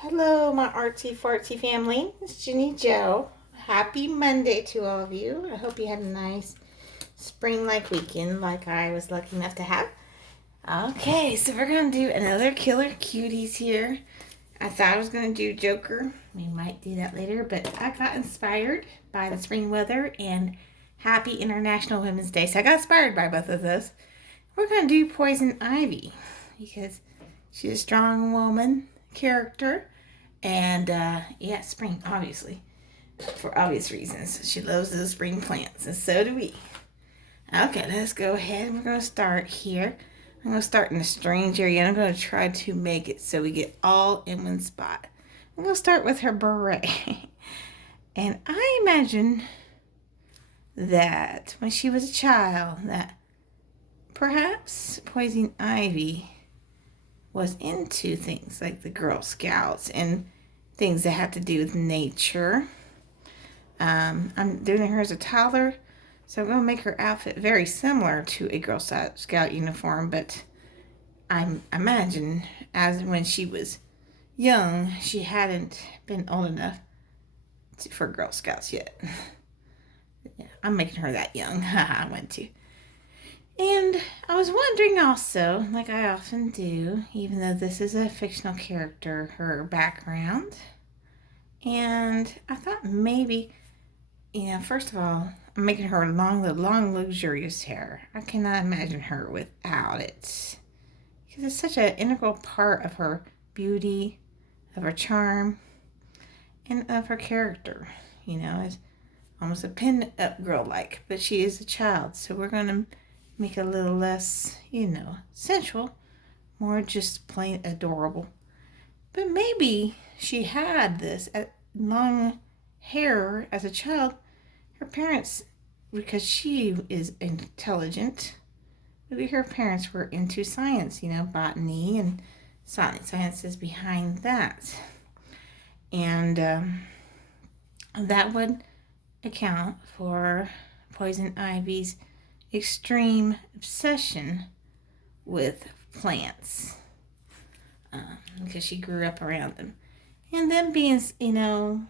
Hello, my artsy fartsy family. It's Jenny Joe. Happy Monday to all of you. I hope you had a nice spring like weekend like I was lucky enough to have. Okay, so we're going to do another Killer Cuties here. I thought I was going to do Joker. We might do that later, but I got inspired by the spring weather and Happy International Women's Day. So I got inspired by both of those. We're going to do Poison Ivy because she's a strong woman character. And yeah, spring, obviously, for obvious reasons. She loves those spring plants, and so do we. Okay, let's go ahead. We're going to start here. I'm going to start in a strange area, and I'm going to try to make it so we get all in one spot. I'm going to start with her beret. And I imagine that when she was a child, that perhaps Poison Ivy was into things like the Girl Scouts and things that have to do with nature. I'm doing her as a toddler, so I'm going to make her outfit very similar to a Girl Scout uniform, but I imagine as when she was young, she hadn't been old enough for Girl Scouts yet. Yeah, I'm making her that young. I went to. And I was wondering also, like I often do, even though this is a fictional character, her background. And I thought maybe, first of all, I'm making her long, luxurious hair. I cannot imagine her without it. Because it's such an integral part of her beauty, of her charm, and of her character. It's almost a pin-up girl-like, but she is a child, so we're going to make it a little less, sensual, more just plain adorable. But maybe she had this long hair as a child. Her parents, because she is intelligent, maybe her parents were into science, botany and sciences behind that. And that would account for Poison Ivy's extreme obsession with plants, because she grew up around them. And then being, and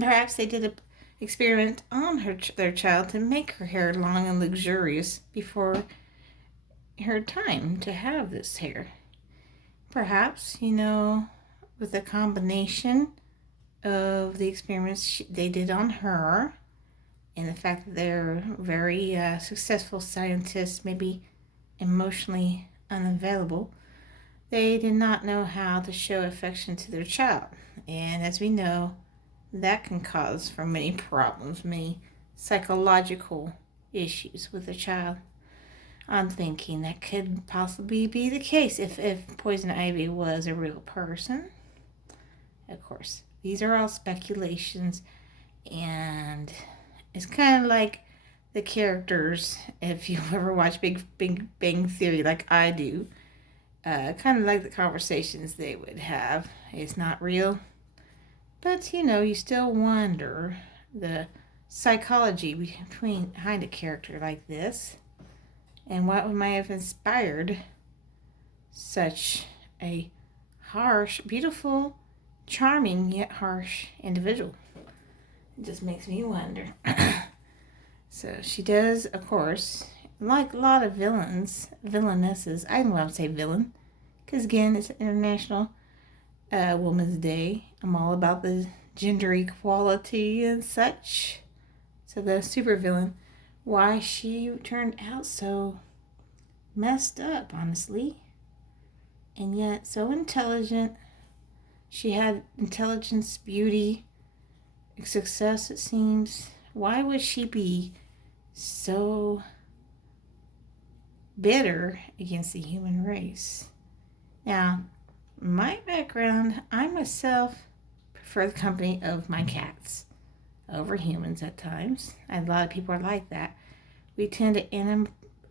perhaps they did an experiment on their child to make her hair long and luxurious before her time to have this hair. Perhaps, with a combination of the experiments they did on her and the fact that they're very successful scientists, maybe emotionally unavailable, they did not know how to show affection to their child. And as we know, that can cause for many problems, many psychological issues with a child. I'm thinking that could possibly be the case if Poison Ivy was a real person. Of course, these are all speculations, and it's kind of like the characters, if you ever watch Big Bang Theory like I do, kind of like the conversations they would have. It's not real, but you still wonder the psychology behind a character like this and what might have inspired such a harsh, beautiful, charming yet harsh individual. It just makes me wonder. So she does, of course, like a lot of villainesses. I don't want to say villain, because again, it's International Women's Day. I'm all about the gender equality and such. So the supervillain, why she turned out so messed up, honestly, and yet so intelligent. She had intelligence, beauty, success, it seems. Why would she be so bitter against the human race? Now, my background, I myself prefer the company of my cats over humans at times. A lot of people are like that. We tend to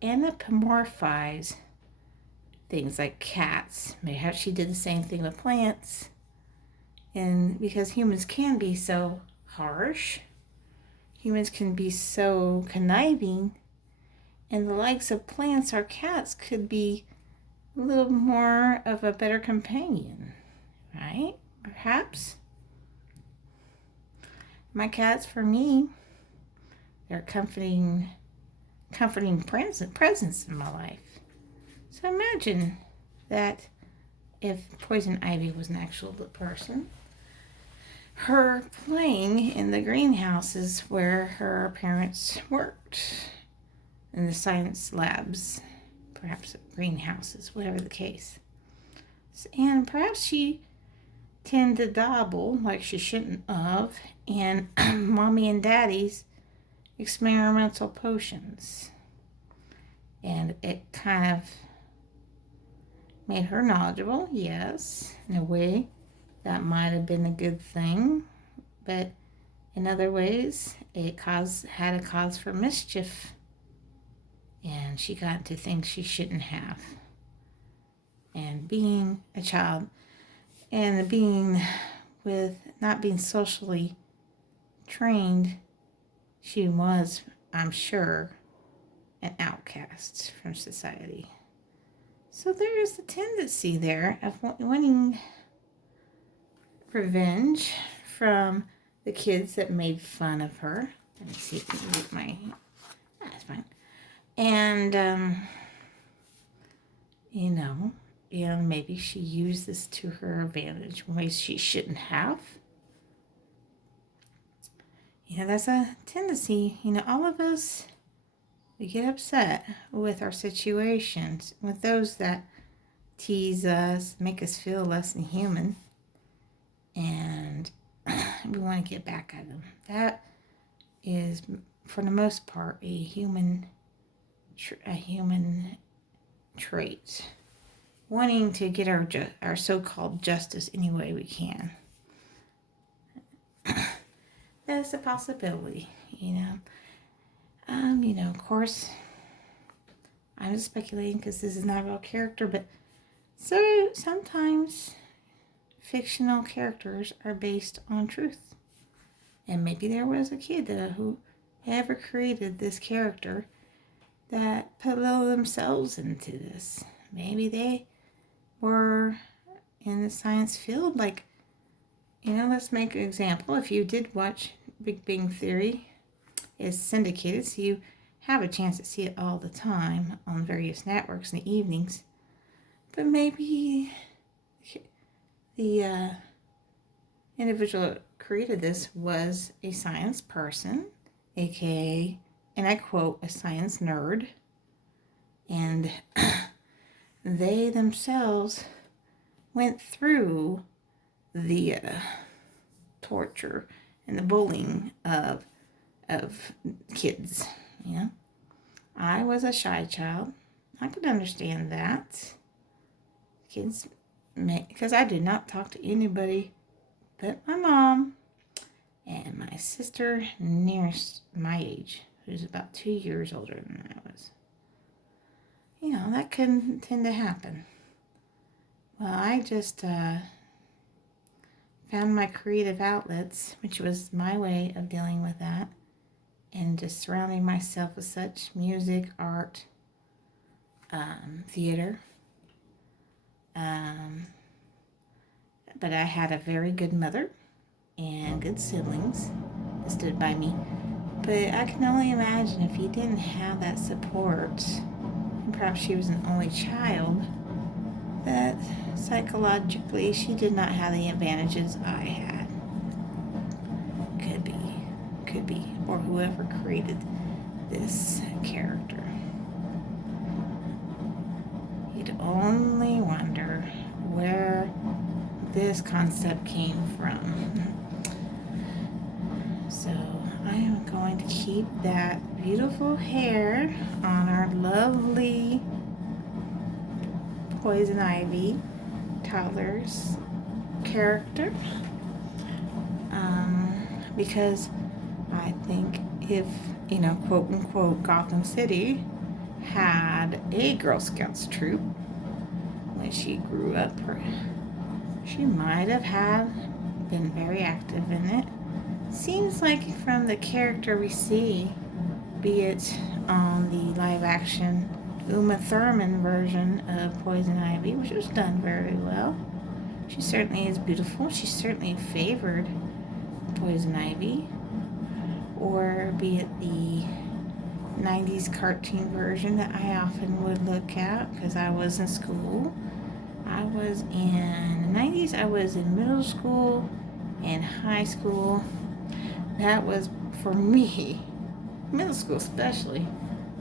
anthropomorphize things like cats. Maybe she did the same thing with plants. And because humans can be so harsh, humans can be so conniving, and the likes of plants or cats could be a little more of a better companion. right? Perhaps. My cats, for me, they're comforting presence in my life. So imagine that if Poison Ivy was an actual person, her playing in the greenhouses where her parents worked, in the science labs, perhaps greenhouses, whatever the case. And perhaps she tend to dabble like she shouldn't have in mommy and daddy's experimental potions. And it kind of made her knowledgeable, yes, in a way that might have been a good thing, but in other ways it had a cause for mischief, and she got into things she shouldn't have. And being a child and being with not being socially trained, she was, I'm sure, an outcast from society. So there is a tendency there of wanting revenge from the kids that made fun of her. Let me see if I can get my... That's fine. And, maybe she used this to her advantage in ways she shouldn't have. That's a tendency. All of us, we get upset with our situations, with those that tease us, make us feel less than human, and we want to get back at them. That is, for the most part, a human trait. Wanting to get our so-called justice any way we can. That's a possibility, of course, I'm just speculating because this is not a real character, but so sometimes fictional characters are based on truth. And maybe there was a kid who ever created this character that put a little themselves into this. Maybe they were in the science field, like, let's make an example. If you did watch Big Bang Theory, it's syndicated, so you have a chance to see it all the time on various networks in the evenings. But maybe the individual that created this was a science person, aka, and I quote, a science nerd, and they themselves went through the torture and the bullying of kids. I was a shy child. I could understand that. Kids, because I did not talk to anybody but my mom and my sister nearest my age, who's about 2 years older than I was. That couldn't tend to happen. Well, I just found my creative outlets, which was my way of dealing with that, and just surrounding myself with such music, art, theater. But I had a very good mother and good siblings that stood by me. But I can only imagine if you didn't have that support, and perhaps she was an only child, that psychologically she did not have the advantages I had. Could be, or whoever created this character. You'd only wonder where this concept came from. So I am going to keep that beautiful hair on our lovely Poison Ivy toddler's character, because I think if, quote unquote, Gotham City had a Girl Scouts troop when she grew up, she might have been very active in it. Seems like from the character we see, be it on the live action Uma Thurman version of Poison Ivy, which was done very well, She certainly is beautiful. She's certainly favored Poison Ivy, or be it the 90s cartoon version that I often would look at because I was in school. I was in the 90s, I was in middle school and high school. That was, for me, middle school especially,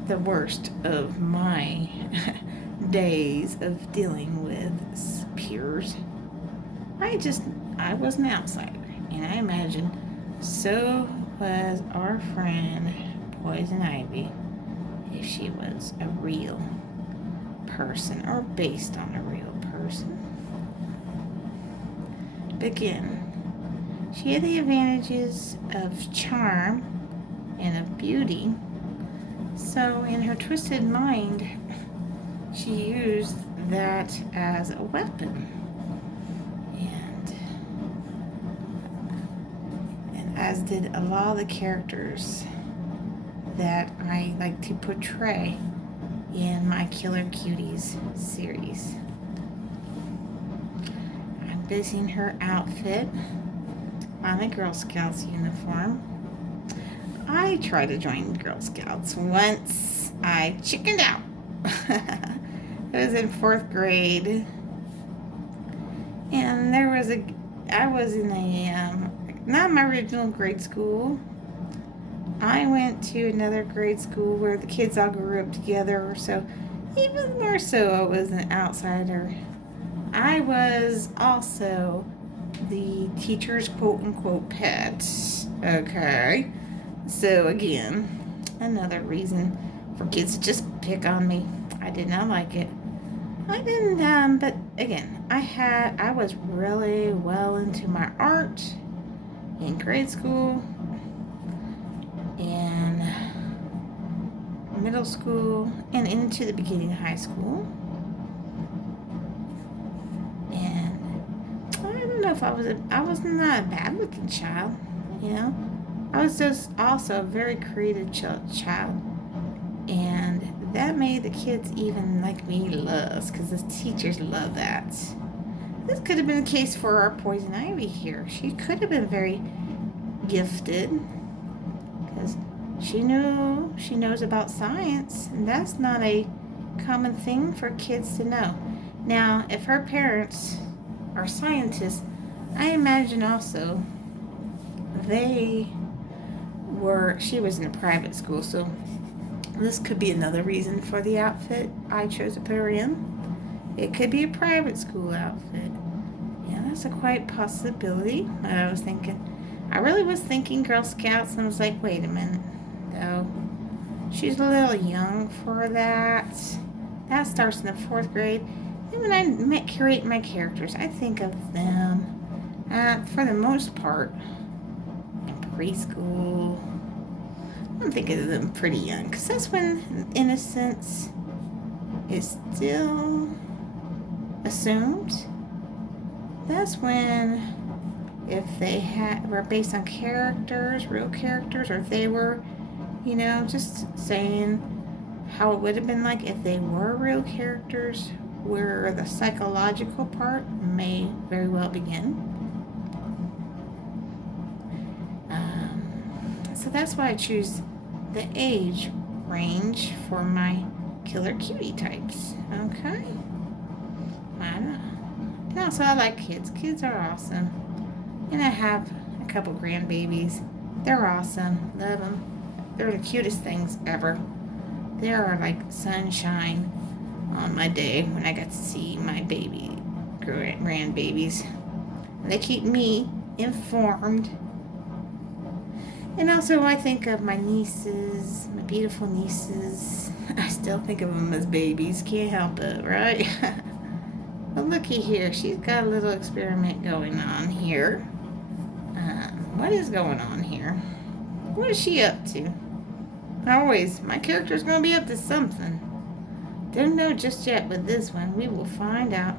the worst of my days of dealing with peers. I was an outsider, and I imagine so was our friend Poison Ivy if she was a real person or based on a real person. But again, she had the advantages of charm and of beauty. So in her twisted mind, she used that as a weapon. And as did a lot of the characters that I like to portray in my Killer Cuties series. I'm basing her outfit on a Girl Scouts uniform. I tried to join Girl Scouts once. I chickened out. It was in 4th grade. And I was in not my original grade school. I went to another grade school where the kids all grew up together, so even more so I was an outsider. I was also the teacher's quote-unquote pet. Okay. So again, another reason for kids to just pick on me. I did not like it. I didn't, but again, I was really well into my art in grade school, in middle school, and into the beginning of high school. And I don't know if I was not a bad looking child, you know. I was just also a very creative child. And that made the kids even like me less, because the teachers love that. This could have been the case for our Poison Ivy here. She could have been very gifted, because she knows about science, and that's not a common thing for kids to know. Now, if her parents are scientists, I imagine also she was in a private school, so this could be another reason for the outfit I chose to put her in. It could be a private school outfit. Yeah, that's a quite possibility. I really was thinking Girl Scouts, and I was like, wait a minute, though. She's a little young for that. That starts in the 4th grade. And when I create my characters, I think of them, for the most part, in preschool. I'm thinking of them pretty young, because that's when innocence is still assumed. That's when, if they were based on characters, real characters, or if they were, just saying how it would have been like if they were real characters, where the psychological part may very well begin. So that's why I choose the age range for my Killer Cutie types. Okay? I don't know. And also, I like kids. Kids are awesome. And I have a couple grandbabies. They're awesome. Love them. They're the cutest things ever. They are like sunshine on my day when I got to see my grandbabies. And they keep me informed. And also, I think of my nieces, my beautiful nieces. I still think of them as babies. Can't help it, right? But looky here. She's got a little experiment going on here. What is going on here? What is she up to? My character's going to be up to something. Don't know just yet with this one. We will find out.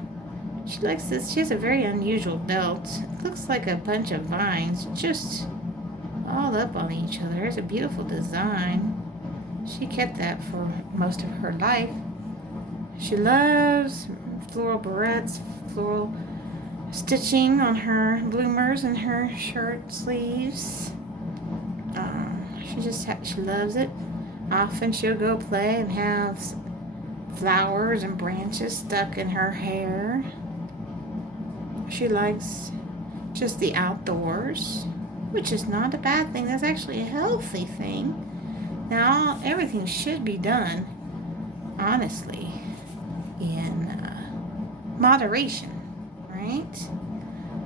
She likes this. She has a very unusual belt. It looks like a bunch of vines just all up on each other. It's a beautiful design. She kept that for most of her life. She loves floral barrettes, floral stitching on her bloomers and her shirt sleeves. She loves it. Often she'll go play and have flowers and branches stuck in her hair. She likes just the outdoors, which is not a bad thing. That's actually a healthy thing. Now, everything should be done, honestly, in moderation, right?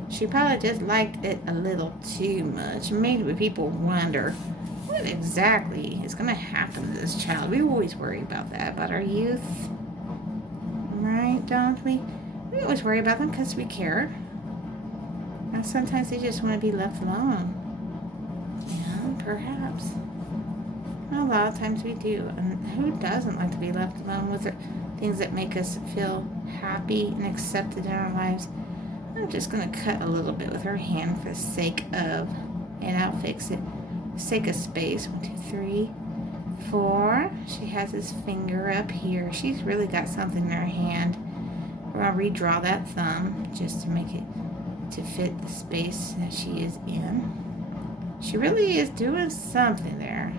She probably just liked it a little too much. Maybe people wonder what exactly is going to happen to this child. We always worry about that, about our youth, right? Don't we? We always worry about them because we care. And sometimes they just want to be left alone. Yeah, perhaps. A lot of times we do. And who doesn't like to be left alone with things that make us feel happy and accepted in our lives? I'm just going to cut a little bit with her hand for the sake of, and I'll fix it, for the sake of space. 1, 2, 3, 4. She has his finger up here. She's really got something in her hand. We're going to redraw that thumb just to make it to fit the space that she is in. She really is doing something there.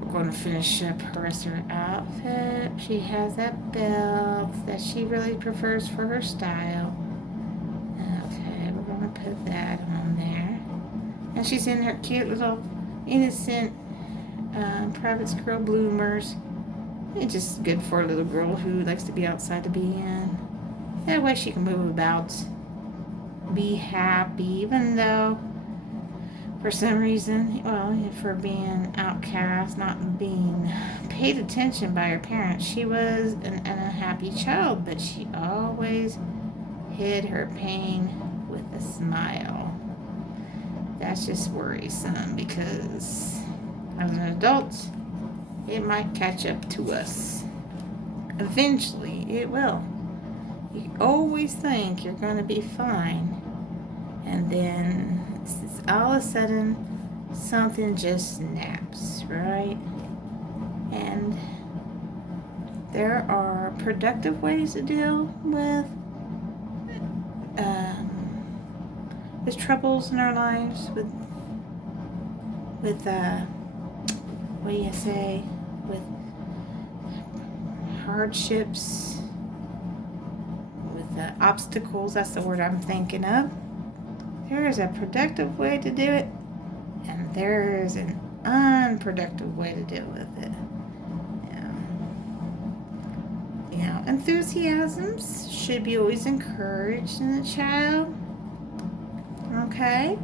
We're going to finish up her rest of her outfit. She has that belt that she really prefers for her style. Okay, we're going to put that on there. And she's in her cute little innocent private girl bloomers. It's just good for a little girl who likes to be outside to be in. That way she can move about, be happy, even though for some reason, for being outcast, not being paid attention by her parents, she was an unhappy child, but she always hid her pain with a smile. That's just worrisome because as an adult, it might catch up to us. Eventually, it will. You always think you're going to be fine, and then all of a sudden something just snaps, right? And there are productive ways to deal with troubles in our lives, with what do you say, with hardships, with obstacles. That's the word I'm thinking of. There is a productive way to do it, and there is an unproductive way to deal with it. Enthusiasms should be always encouraged in the child. Okay?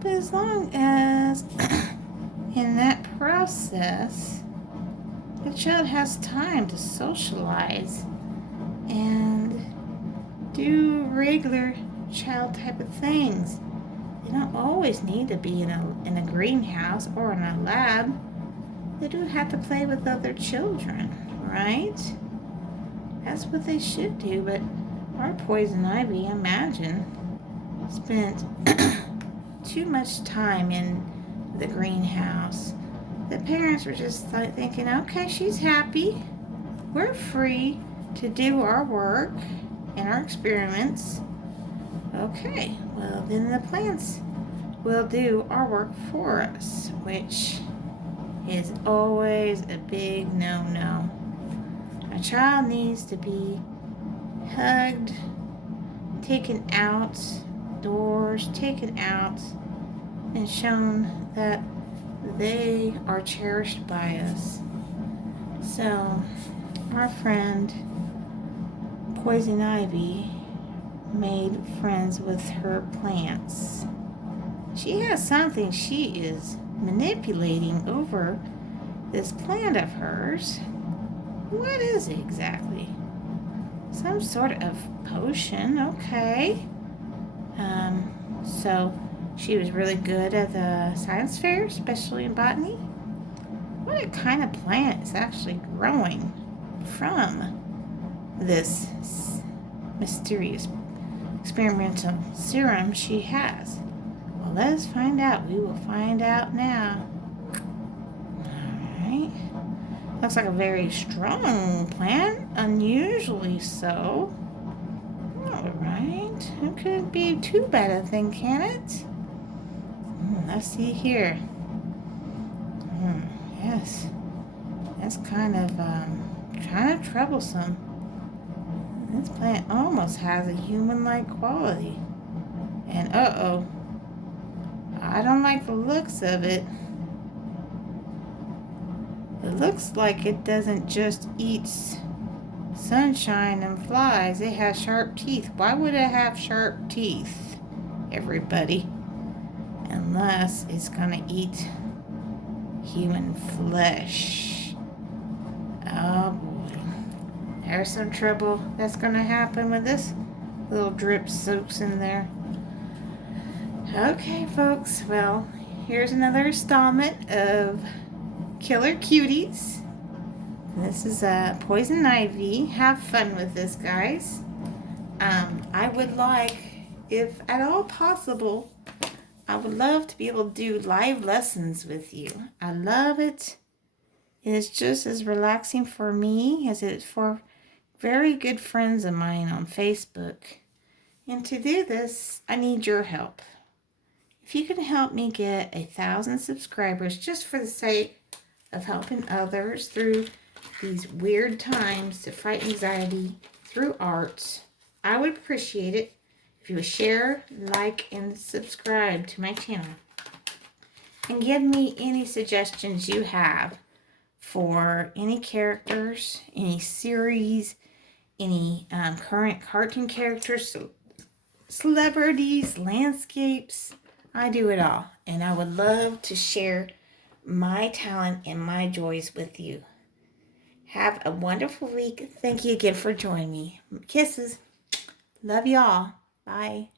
But as long as in that process, the child has time to socialize and do regular child type of things. They don't always need to be in a greenhouse or in a lab. They do have to play with other children, right? That's what they should do. But our poison ivy, imagine, spent too much time in the greenhouse. The parents were just thinking, okay, she's happy. We're free to do our work and our experiments. Okay, well then the plants will do our work for us, which is always a big no-no. A child needs to be hugged, taken outdoors, taken out, and shown that they are cherished by us. So, our friend Poison Ivy made friends with her plants. She has something she is manipulating over this plant of hers. What is it exactly? Some sort of potion, okay. So she was really good at the science fair, especially in botany. What kind of plant is actually growing from this mysterious experimental serum she has? Well, let us find out. We will find out now. Alright. Looks like a very strong plant, unusually so. It couldn't be too bad a thing, can it? Let's see here. Yes. That's kind of troublesome. This plant almost has a human-like quality. And uh-oh. I don't like the looks of it. It looks like it doesn't just eat sunshine and flies. It has sharp teeth. Why would it have sharp teeth, everybody? Unless it's gonna eat human flesh. Oh boy. There's some trouble that's gonna happen with this little drip soaks in there. Okay, folks. Well, here's another installment of Killer Cuties. This is poison ivy. Have fun with this, guys. I would like, if at all possible, I would love to be able to do live lessons with you. I love it. It is just as relaxing for me as it is for very good friends of mine on Facebook. And to do this, I need your help. If you can help me get 1,000 subscribers just for the sake of helping others through these weird times to fight anxiety through art, I would appreciate it if you would share, like, and subscribe to my channel. And give me any suggestions you have for any characters, any series, any current cartoon characters, celebrities, landscapes. I do it all. And I would love to share my talent and my joys with you. Have a wonderful week. Thank you again for joining me. Kisses. Love y'all. Bye.